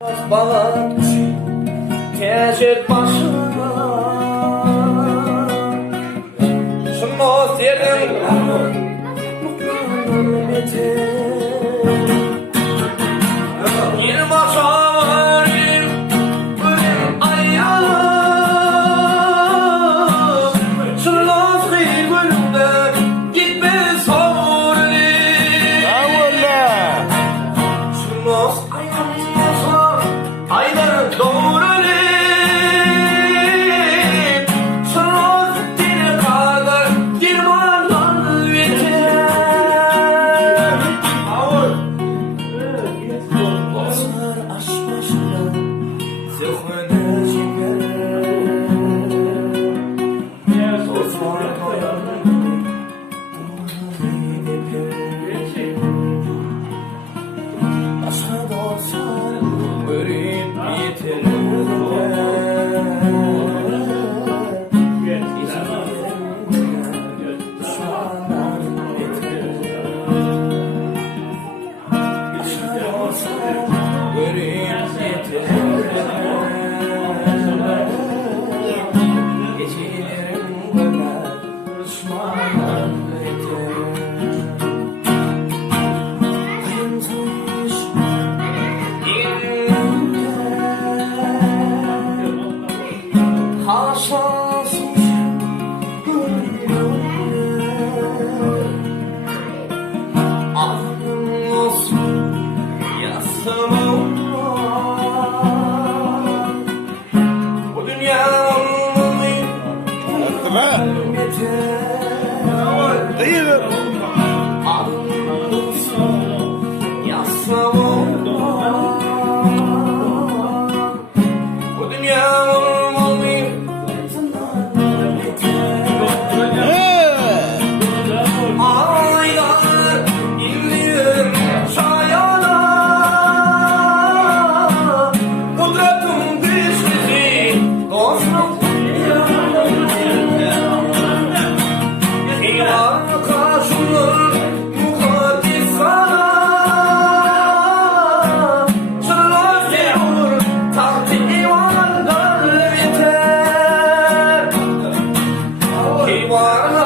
Bana gelecek başıma şunu derim bir başa bir ayağım şunu gülümde gitme sorun şunu aylar doğru şunu dil kadar girmandan biter Bozar aşk başına zıhmede çeker Tozlar koyar Başa dolsa görüp Bu dünya Değil mi? Bu dünya aylar inliyorum şayana kudretim güçlüsü dostum İman karşılır mukaddes sana Sırlar sevur taht-ı imandan biter İman